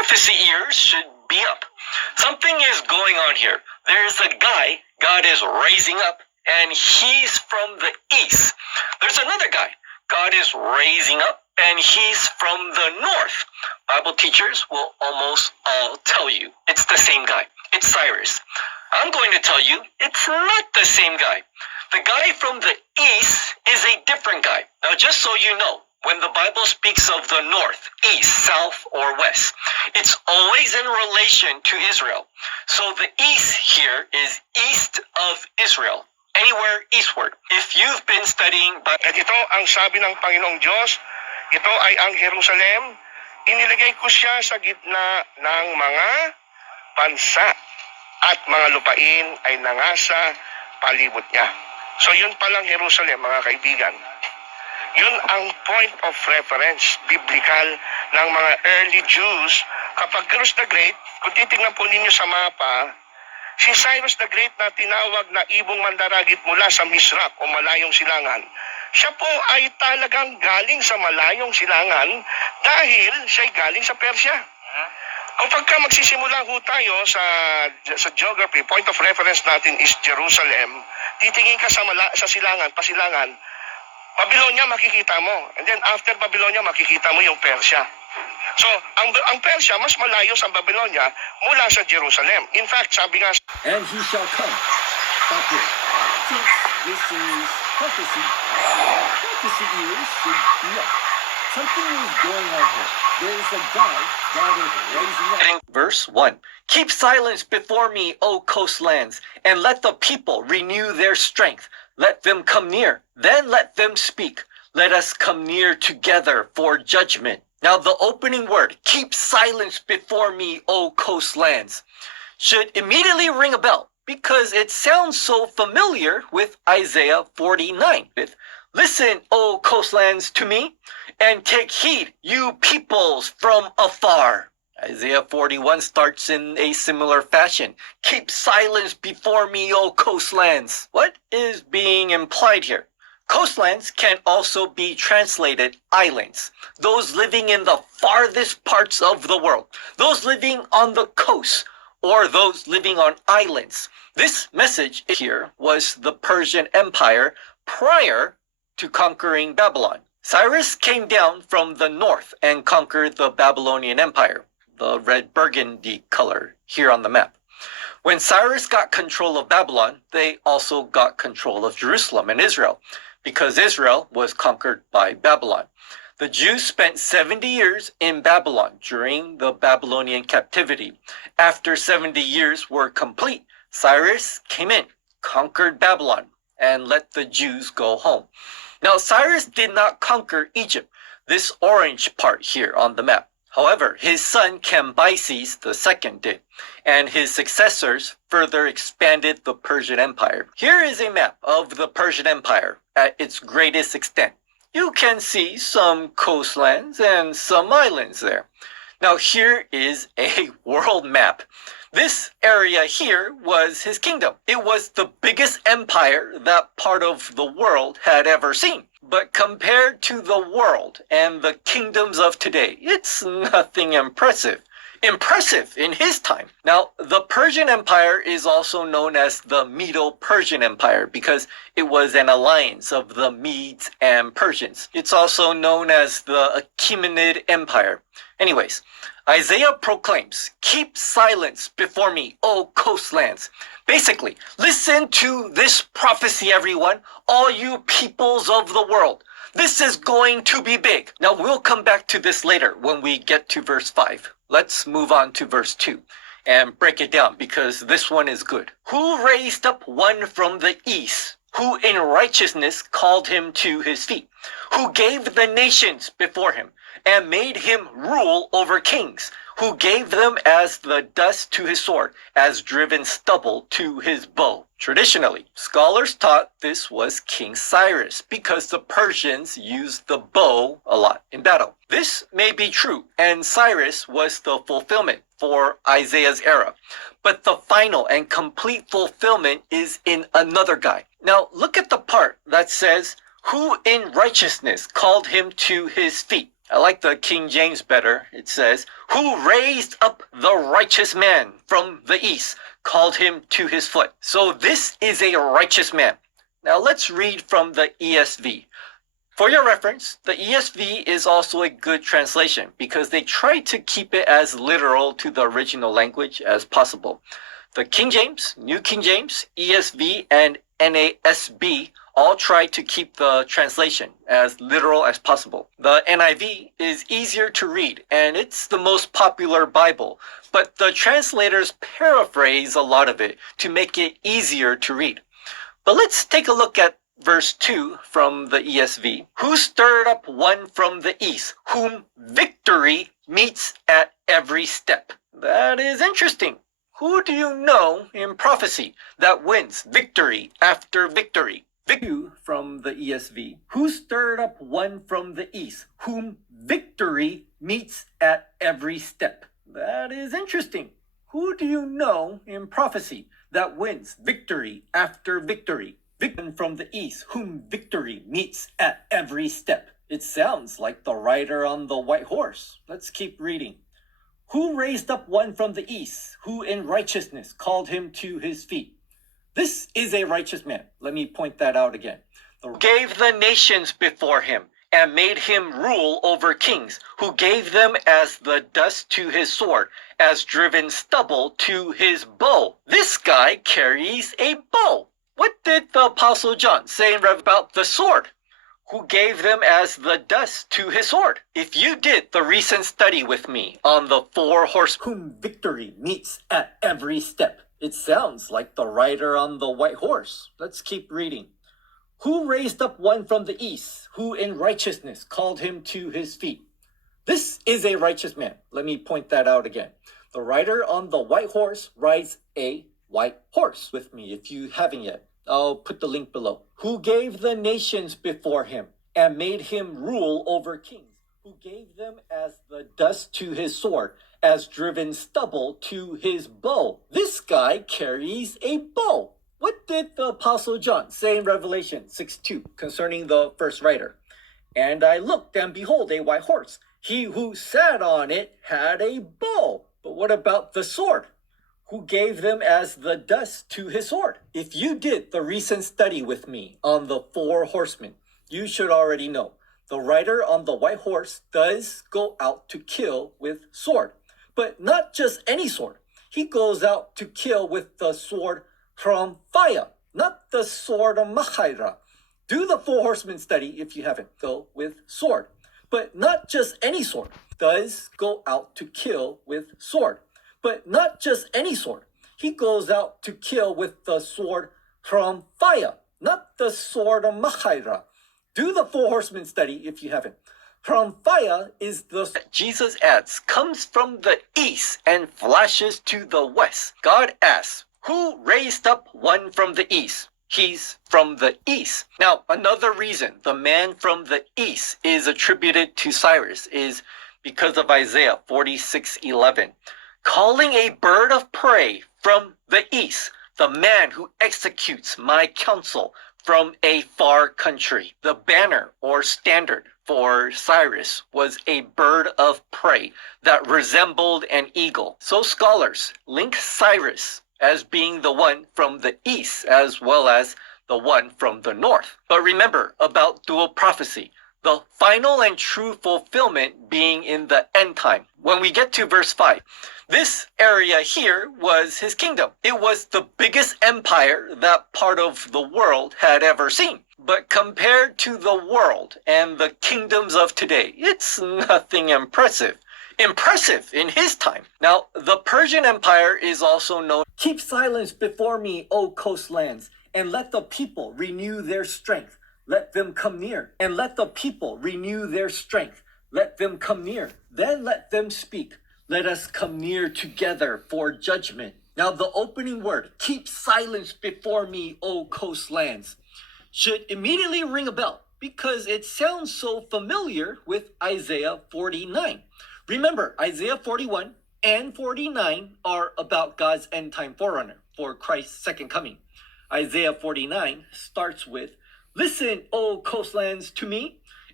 prophecy ears should be up. Something is going on here. There's a guy God is raising up, and he's from the east. There's another guy God is raising up, and he's from the north. Bible teachers will almost all tell you it's the same guy. It's Cyrus. I'm going to tell you it's not the same guy. The guy from the east is a different guy. Now, just so you know, when the Bible speaks of the north, east, south, or west, it's always in relation to Israel. So the east here is east of Israel, anywhere eastward. If you've been studying... At ito ang sabi ng Panginoong Diyos, ito ay ang Jerusalem, inilagay ko siya sa gitna ng mga bansa at mga lupain ay nangasa palibot niya. So yun palang Jerusalem, mga kaibigan. Yun ang point of reference, biblical, ng mga early Jews. Kapag Cyrus the Great, kung titignan po ninyo sa mapa, si Cyrus the Great na tinawag na ibong mandaragit mula sa Misrak o malayong silangan, siya po ay talagang galing sa malayong silangan dahil siya'y galing sa Persia. Kapag magsisimula ho tayo sa geography, point of reference natin is Jerusalem, titingin ka sa silangan, pasilangan, Babylonia makikita mo. And then after Babylonia, makikita mo yung Persia. So, ang Persia, mas malayo sa Babylonia mula sa Jerusalem. In fact, sabi nga... And he shall come. Stop here. Since this is prophecy ears should be up. Something is going on here. There is a God that is raising up. Verse 1. Keep silence before me, O coastlands, and let the people renew their strength. Let them come near, then let them speak. Let us come near together for judgment. Now the opening word, keep silence before me, O coastlands, should immediately ring a bell because it sounds so familiar with Isaiah 49. Listen, O coastlands, to me, and take heed, you peoples from afar. Isaiah 41 starts in a similar fashion. Keep silence before me, O coastlands. What is being implied here? Coastlands can also be translated islands. Those living in the farthest parts of the world. Those living on the coast or those living on islands. This message here was the Persian Empire prior to conquering Babylon. Cyrus came down from the north and conquered the Babylonian Empire. The red burgundy color here on the map. When Cyrus got control of Babylon, they also got control of Jerusalem and Israel, because Israel was conquered by Babylon. The Jews spent 70 years in Babylon during the Babylonian captivity. After 70 years were complete, Cyrus came in, conquered Babylon, and let the Jews go home. Now, Cyrus did not conquer Egypt, this orange part here on the map. However, his son Cambyses II did, and his successors further expanded the Persian Empire. Here is a map of the Persian Empire at its greatest extent. You can see some coastlands and some islands there. Now here is a world map. This area here was his kingdom. It was the biggest empire that part of the world had ever seen. But compared to the world and the kingdoms of today, it's nothing impressive. Impressive in his time. Now, the Persian Empire is also known as the Medo-Persian Empire because it was an alliance of the Medes and Persians. It's also known as the Achaemenid Empire. Anyways, Isaiah proclaims, keep silence before me, O coastlands. Basically, listen to this prophecy, everyone, all you peoples of the world. This is going to be big. Now, we'll come back to this later when we get to verse 5. Let's move on to verse 2 and break it down because this one is good. Who raised up one from the east, who in righteousness called him to his feet, who gave the nations before him and made him rule over kings, who gave them as the dust to his sword, as driven stubble to his bow. Traditionally, scholars taught this was King Cyrus because the Persians used the bow a lot in battle. This may be true, and Cyrus was the fulfillment for Isaiah's era. But the final and complete fulfillment is in another guy. Now, look at the part that says, who in righteousness called him to his feet. I like the King James better. It says, who raised up the righteous man from the east, called him to his foot. So this is a righteous man. Now let's read from the ESV. For your reference, the ESV is also a good translation because they try to keep it as literal to the original language as possible. The King James, New King James, ESV, and NASB all try to keep the translation as literal as possible. The NIV is easier to read and it's the most popular Bible, but the translators paraphrase a lot of it to make it easier to read. But let's take a look at verse 2 from the ESV. Who stirred up one from the east, whom victory meets at every step. That is interesting. Who do you know in prophecy that wins victory after victory? 2 from the ESV. Who stirred up one from the east, whom victory meets at every step. That is interesting. Who do you know in prophecy that wins victory after victory? Victim from the east, whom victory meets at every step. It sounds like the rider on the white horse. Let's keep reading. Who raised up one from the east, who in righteousness called him to his feet. This is a righteous man. Let me point that out again. Who gave the nations before him and made him rule over kings, who gave them as the dust to his sword, as driven stubble to his bow. This guy carries a bow. What did the Apostle John say about the sword? Who gave them as the dust to his sword. If you did the recent study with me on the 4 horsemen, whom victory meets at every step, it sounds like the rider on the white horse. Let's keep reading. Who raised up one from the east, who in righteousness called him to his feet. This is a righteous man. Let me point that out again. The rider on the white horse rides a white horse. With me if you haven't yet. I'll put the link below. Who gave the nations before him and made him rule over kings, who gave them as the dust to his sword, as driven stubble to his bow. This guy carries a bow. What did the Apostle John say in Revelation 6:2 concerning the first rider? And I looked, and behold, a white horse. He who sat on it had a bow. But what about the sword? Who gave them as the dust to his sword? If you did the recent study with me on the 4 horsemen, you should already know. The rider on the white horse does go out to kill with sword. But not just any sword. He goes out to kill with the sword from fire, not the sword of Machaira. Do the 4 horsemen study if you haven't. Go with sword. But not just any sword. Does go out to kill with sword. But not just any sword. He goes out to kill with the sword from fire, not the sword of Machaira. Do the 4 horsemen study if you haven't. From fire is the... Jesus adds, comes from the east and flashes to the west. God asks, who raised up one from the east? He's from the east. Now, another reason the man from the east is attributed to Cyrus is because of Isaiah 46:11. Calling a bird of prey from the east, the man who executes my counsel from a far country. The banner or standard for Cyrus was a bird of prey that resembled an eagle. So scholars link Cyrus as being the one from the east as well as the one from the north. But remember about dual prophecy, the final and true fulfillment being in the end time. When we get to verse 5, this area here was his kingdom. It was the biggest empire that part of the world had ever seen. But compared to the world and the kingdoms of today, it's nothing impressive. Impressive in his time. Now, the Persian Empire is also known. Keep silence before me, O coastlands, and let the people renew their strength. Let them come near, and let the people renew their strength. Let them come near, then let them speak. Let us come near together for judgment. Now the opening word, keep silence before me, O coastlands, should immediately ring a bell because it sounds so familiar with Isaiah 49. Remember, Isaiah 41 and 49 are about God's end time forerunner for Christ's second coming. Isaiah 49 starts with, listen, O coastlands, to me,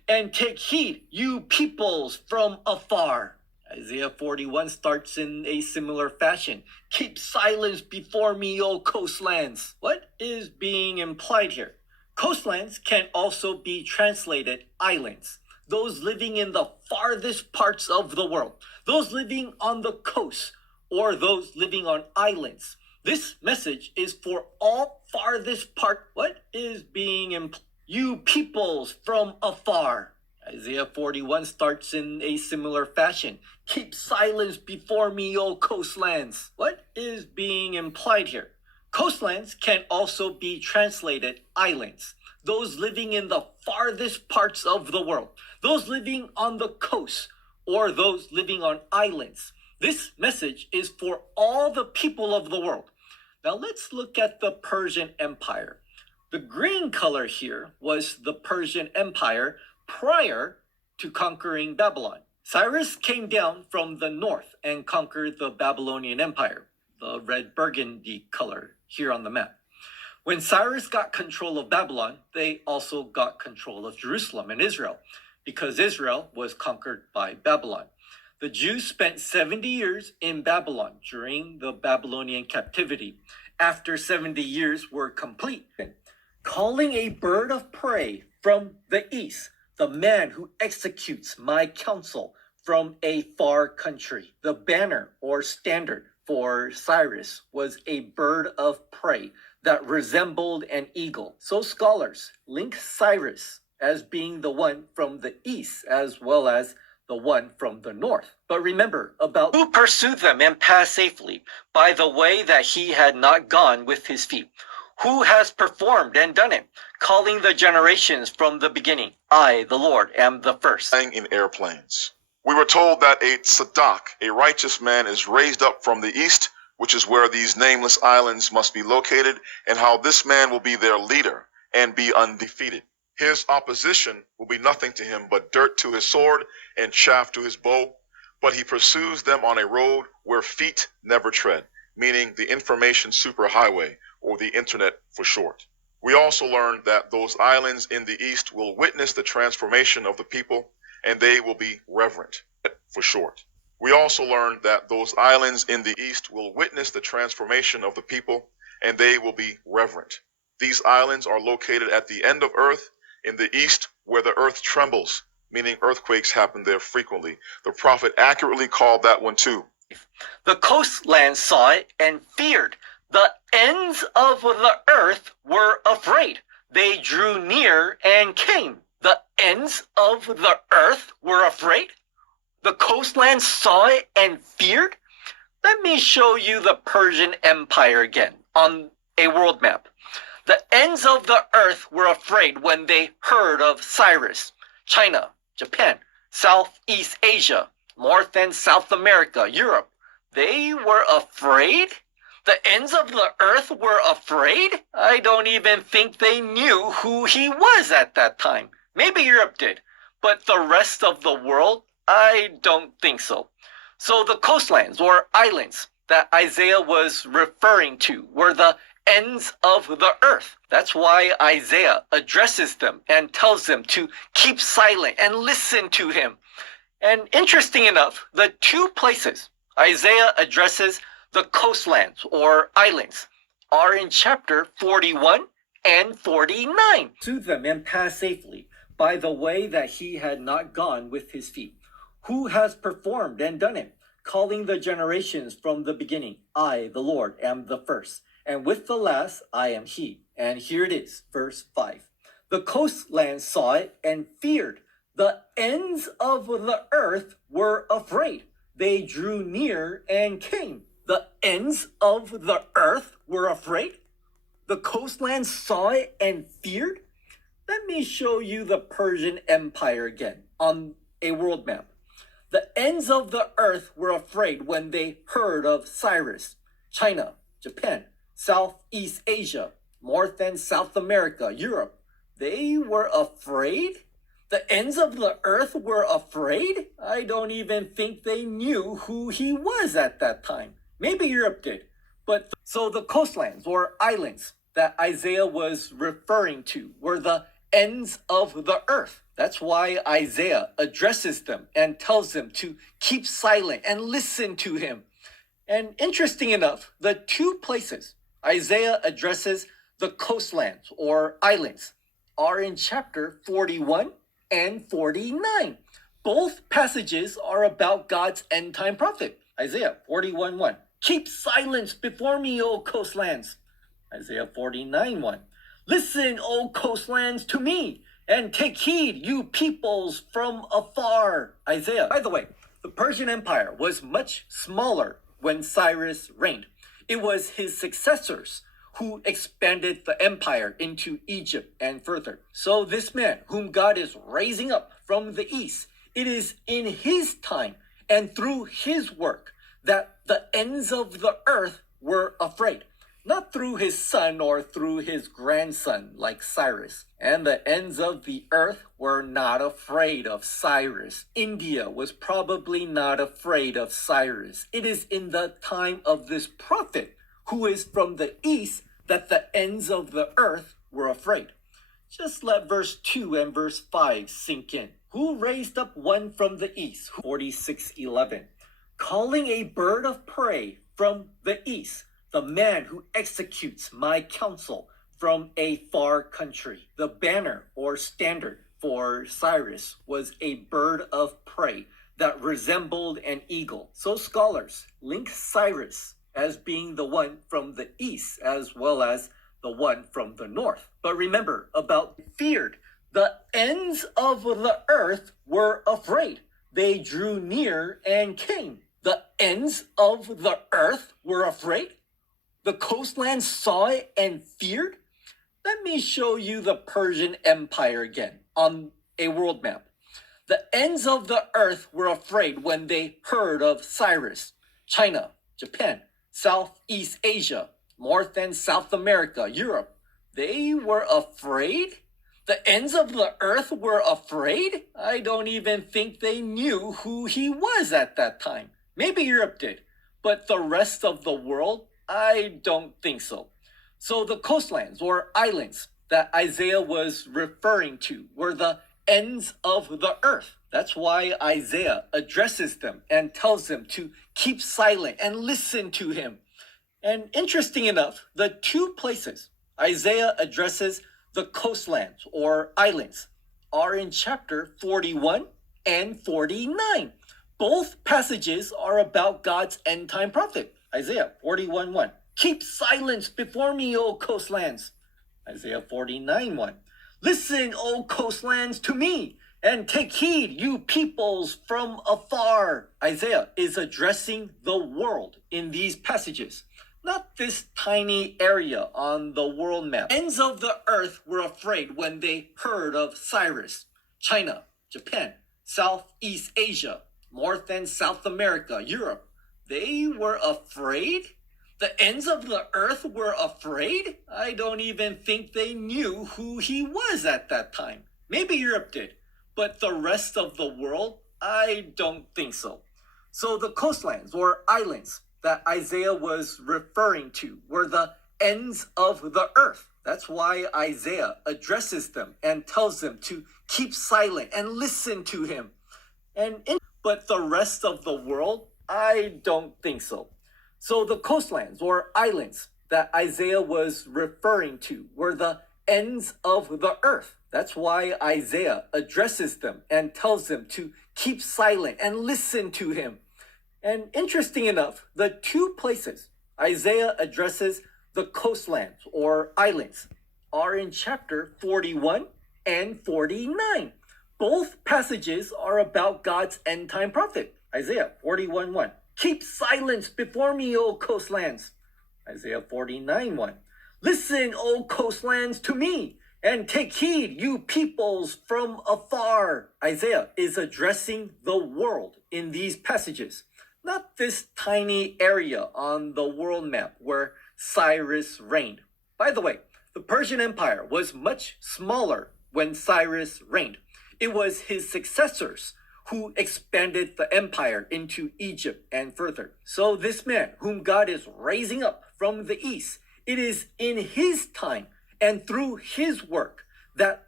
and take heed, you peoples from afar. Isaiah 41 starts in a similar fashion. Keep silence before me, O coastlands. What is being implied here? Coastlands can also be translated islands. Those living in the farthest parts of the world. Those living on the coast or those living on islands. This message is for all farthest part. What is being implied? You peoples from afar. Isaiah 41 starts in a similar fashion. Keep silence before me, O coastlands. What is being implied here? Coastlands can also be translated islands. Those living in the farthest parts of the world. Those living on the coast or those living on islands. This message is for all the people of the world. Now let's look at the Persian Empire. The green color here was the Persian Empire prior to conquering Babylon. Cyrus came down from the north and conquered the Babylonian Empire, the red burgundy color here on the map. When Cyrus got control of Babylon, they also got control of Jerusalem and Israel, because Israel was conquered by Babylon. The Jews spent 70 years in Babylon during the Babylonian captivity. After 70 years were complete, calling a bird of prey from the east, the man who executes my counsel from a far country. The banner or standard for Cyrus was a bird of prey that resembled an eagle. So scholars link Cyrus as being the one from the east as well as the one from the north. But remember about who pursued them and passed safely by the way that he had not gone with his feet. Who has performed and done it, calling the generations from the beginning. I, the Lord, am the first. In airplanes. We were told that a tzedak, a righteous man, is raised up from the east, which is where these nameless islands must be located, and how this man will be their leader and be undefeated. His opposition will be nothing to him but dirt to his sword and chaff to his bow, but he pursues them on a road where feet never tread, meaning the information superhighway, or the internet for short. We also learned that those islands in the east will witness the transformation of the people, and they will be reverent for short. We also learned that those islands in the east will witness the transformation of the people, and they will be reverent. These islands are located at the end of earth in the east, where the earth trembles, meaning earthquakes happen there frequently. The prophet accurately called that one too. The coastland saw it and feared. The ends of the earth were afraid. They drew near and came. The ends of the earth were afraid. The coastland saw it and feared. Let me show you the Persian Empire again on a world map. The ends of the earth were afraid when they heard of Cyrus. China, Japan, Southeast Asia, North and South America, Europe. They were afraid? The ends of the earth were afraid? I don't even think they knew who he was at that time. Maybe Europe did, but the rest of the world, I don't think so. So the coastlands or islands that Isaiah was referring to were the ends of the earth. That's why Isaiah addresses them and tells them to keep silent and listen to him. And interesting enough, the two places Isaiah addresses the coastlands or islands are in chapter 41 and 49. To them and pass safely by the way that he had not gone with his feet. Who has performed and done it, calling the generations from the beginning. I, the Lord, am the first, and with the last I am he. And here it is, verse 5. The coastlands saw it and feared. The ends of the earth were afraid. They drew near and came. The ends of the earth were afraid. The coastlands saw it and feared. Let me show you the Persian Empire again on a world map. The ends of the earth were afraid when they heard of Cyrus. China, Japan, Southeast Asia, North and South America, Europe. They were afraid? The ends of the earth were afraid? I don't even think they knew who he was at that time. Maybe Europe did. But so the coastlands or islands that Isaiah was referring to were the ends of the earth. That's why Isaiah addresses them and tells them to keep silent and listen to him. And interesting enough, the two places Isaiah addresses the coastlands or islands are in chapter 41 and 49. Both passages are about God's end time prophet. Isaiah 41:1. Keep silence before me, O coastlands. Isaiah 49:1. Listen, O coastlands, to me, and take heed, you peoples from afar. Isaiah. By the way, the Persian Empire was much smaller when Cyrus reigned. It was his successors who expanded the empire into Egypt and further. So this man whom God is raising up from the east, it is in his time and through his work that the ends of the earth were afraid. Not through his son or through his grandson like Cyrus. And the ends of the earth were not afraid of Cyrus. India was probably not afraid of Cyrus. It is in the time of this prophet who is from the east that the ends of the earth were afraid. Just let verse 2 and verse 5 sink in. Who raised up one from the east? 46:11. Calling a bird of prey from the east, the man who executes my counsel from a far country. The banner or standard for Cyrus was a bird of prey that resembled an eagle. So scholars link Cyrus as being the one from the east as well as the one from the north. But remember about feared. The ends of the earth were afraid. They drew near and came. The ends of the earth were afraid. The coastlands saw it and feared. Let me show you the Persian Empire again on a world map. The ends of the earth were afraid when they heard of Cyrus. China, Japan, Southeast Asia, North and South America, Europe. They were afraid? The ends of the earth were afraid? I don't even think they knew who he was at that time. Maybe Europe did, but the rest of the world, I don't think so. So the coastlands or islands that Isaiah was referring to were the ends of the earth. That's why Isaiah addresses them and tells them to keep silent and listen to him. And interesting enough, the two places Isaiah addresses the coastlands or islands are in chapter 41 and 49. Both passages are about God's end time prophet. Isaiah 41:1. Keep silence before me, O coastlands. Isaiah 49:1. Listen, O coastlands, to me, and take heed, you peoples from afar. Isaiah is addressing the world in these passages, not this tiny area on the world map. Ends of the earth were afraid when they heard of Cyrus. China, Japan, Southeast Asia, North and South America, Europe. They were afraid? The ends of the earth were afraid? I don't even think they knew who he was at that time. Maybe Europe did, but the rest of the world, I don't think so. So the coastlands or islands that Isaiah was referring to were the ends of the earth. That's why Isaiah addresses them and tells them to keep silent and listen to him. But the rest of the world, I don't think so. So the coastlands or islands that Isaiah was referring to were the ends of the earth. That's why Isaiah addresses them and tells them to keep silent and listen to him. And interesting enough, the two places Isaiah addresses the coastlands or islands are in chapter 41 and 49. Both passages are about God's end time prophet. Isaiah 41:1. Keep silence before me, O coastlands. Isaiah 49:1. Listen, O coastlands, to me, and take heed, you peoples from afar. Isaiah is addressing the world in these passages, not this tiny area on the world map where Cyrus reigned. By the way, the Persian Empire was much smaller when Cyrus reigned. It was his successors who expanded the empire into Egypt and further. So this man whom God is raising up from the east, it is in his time and through his work that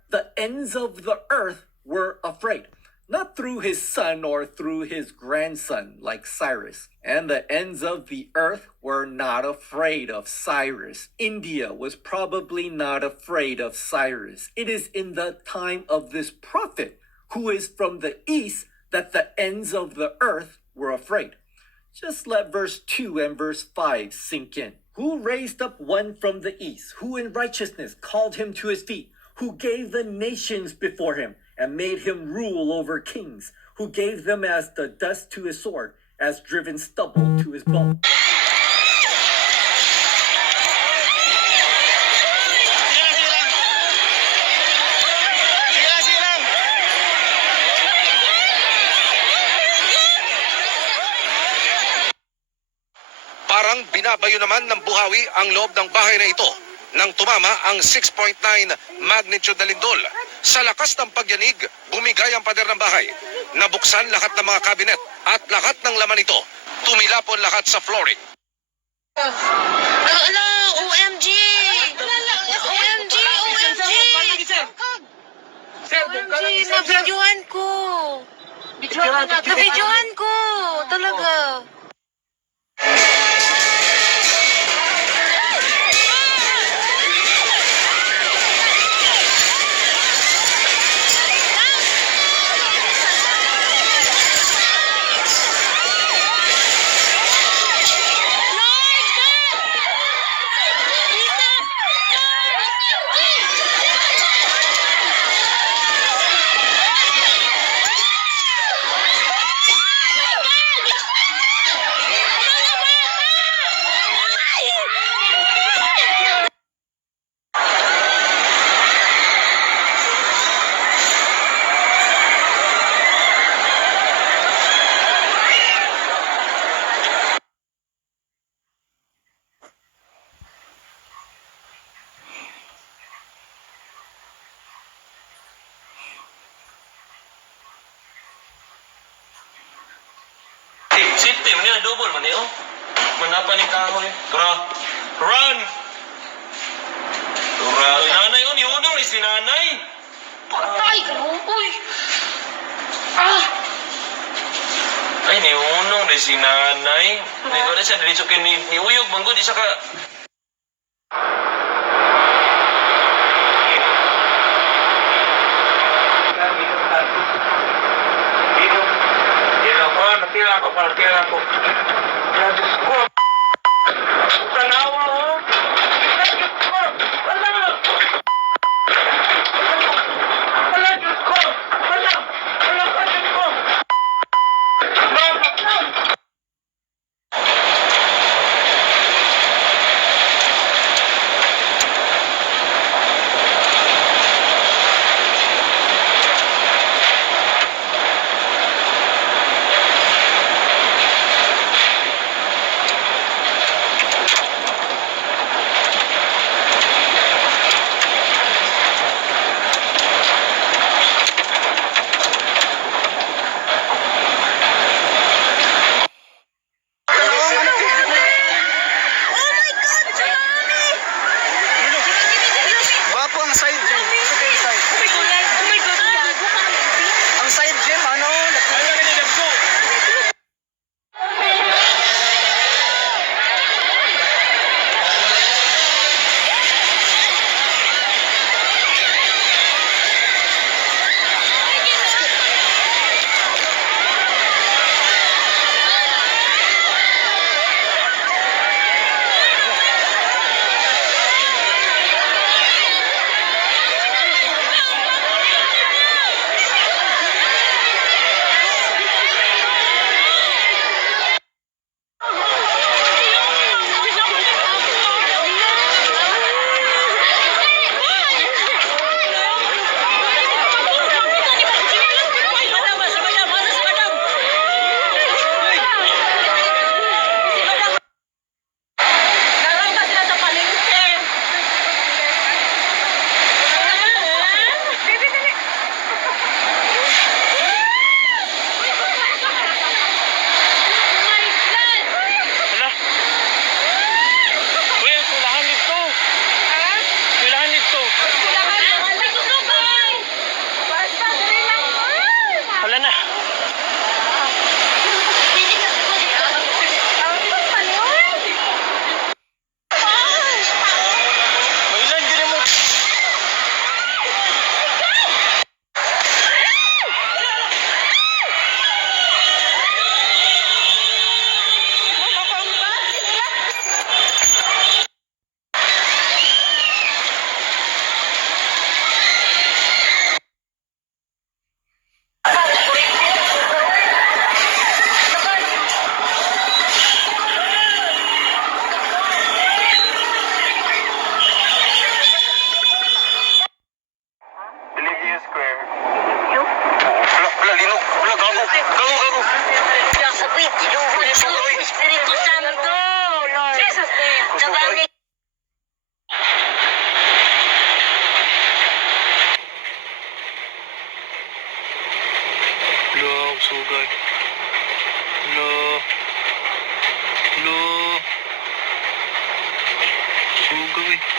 the ends of the earth were afraid. Not through his son or through his grandson like Cyrus. And the ends of the earth were not afraid of Cyrus. India was probably not afraid of Cyrus. It is in the time of this prophet, who is from the east, that the ends of the earth were afraid. Just let verse 2 and verse 5 sink in. Who raised up one from the east, who in righteousness called him to his feet, who gave the nations before him, and made him rule over kings, who gave them as the dust to his sword, as driven stubble to his bow. Parang binabayo naman ng buhawi ang loob ng bahay na ito nang tumama ang 6.9 magnitude na lindol. Sa lakas ng pagyanig, bumigay ang pader ng bahay. Nabuksan lahat ng mga kabinet at lahat ng laman nito. Tumilapon lahat sa flooring. Ala, OMG! OMG! OMG! OMG, nabidyohan ko. Nabidyohan ko, talaga. Safety, man double man yun. Manapa ni kahoy. Run! Nanay yun, yun ni si nanay. Patay ka mo, uy! Ay, ni unong ni si nanay. Ni ko na siya, diretso kay ni uyog, manggo, di siya ka... Natira ko. Ya, Diyos ko. Tanawa, oh. Diyos ko. Wala. Wala, Diyos ko. Wala. Wala ka, Diyos ko.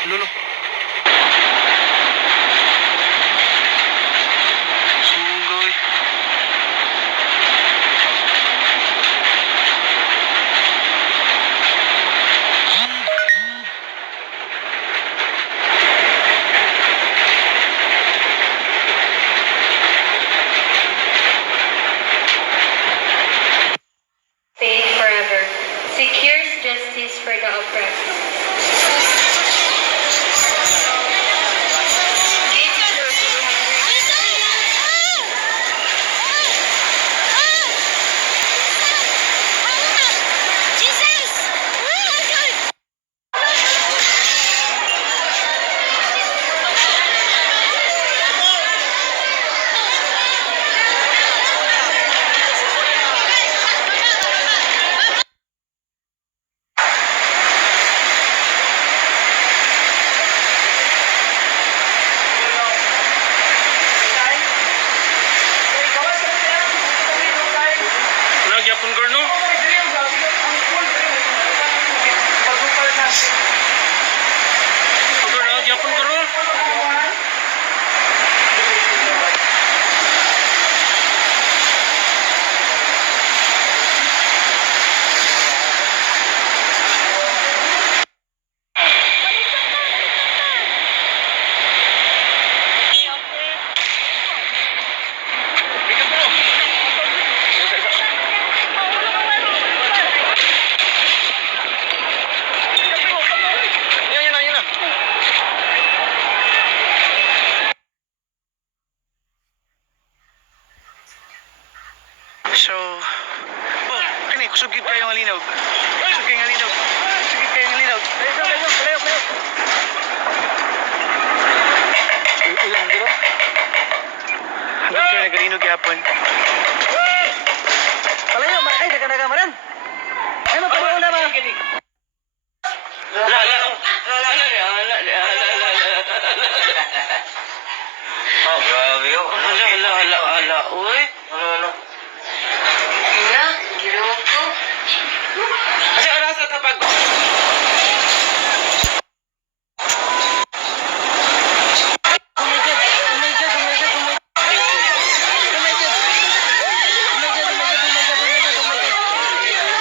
Lolo. Sunggoy. Faith forever. Secures justice for the oppressed. Nagyapon ko, no? Pagkar nagyapon ko, no? Yan na. So, kani, kusog gid kayo ang linaw. Kusog kayo ang linaw. Kusog gid kayo ang linaw. Layo. Ulang dito. Hanggang kayo nagalinog yapon. Palayo, ay, naga-maran. Ay, magpalayo na ba? Oh, grabe yun. Hala. Uy. Ina, ginawa ko. Kasi oras sa tapag.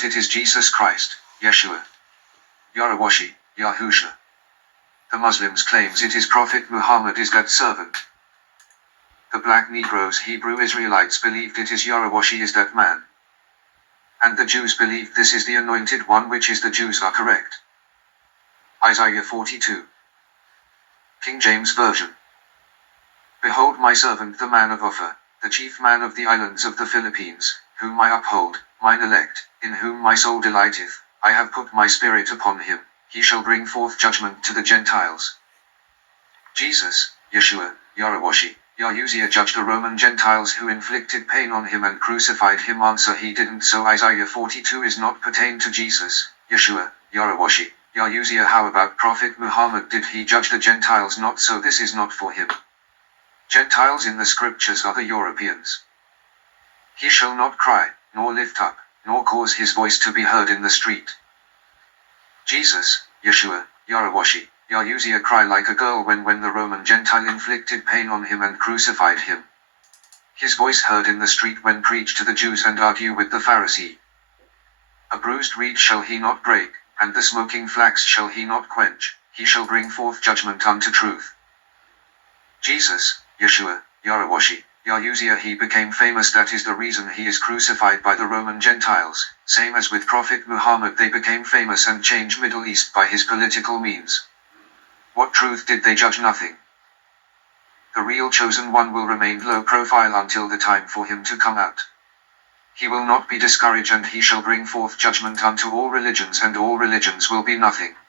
that it is Jesus Christ, Yeshua, Yarawashi, Yahusha. The Muslims claims it is Prophet Muhammad is that servant. The black Negroes Hebrew Israelites believed it is Yarawashi is that man. And the Jews believed this is the anointed one, which is the Jews are correct. Isaiah 42. King James Version. Behold my servant the man of Ophir, the chief man of the islands of the Philippines, whom I uphold, mine elect, in whom my soul delighteth. I have put my spirit upon him, he shall bring forth judgment to the Gentiles. Jesus, Yeshua, Yarawashi, Yahushua judged the Roman Gentiles who inflicted pain on him and crucified him. Answer: he didn't. So Isaiah 42 is not pertain to Jesus, Yeshua, Yarawashi, Yahushua. How about Prophet Muhammad? Did he judge the Gentiles? Not so. This is not for him. Gentiles in the scriptures are the Europeans. He shall not cry, nor lift up, nor cause his voice to be heard in the street. Jesus, Yeshua, Yarawashi, Yahushua cry like a girl when the Roman Gentile inflicted pain on him and crucified him. His voice heard in the street when preached to the Jews and argue with the Pharisee. A bruised reed shall he not break, and the smoking flax shall he not quench, he shall bring forth judgment unto truth. Jesus, Yeshua, Yarawashi, Yahushua, he became famous. That is the reason he is crucified by the Roman Gentiles. Same as with Prophet Muhammad, they became famous and changed Middle East by his political means. What truth did they judge? Nothing. The real chosen one will remain low profile until the time for him to come out. He will not be discouraged, and he shall bring forth judgment unto all religions, and all religions will be nothing.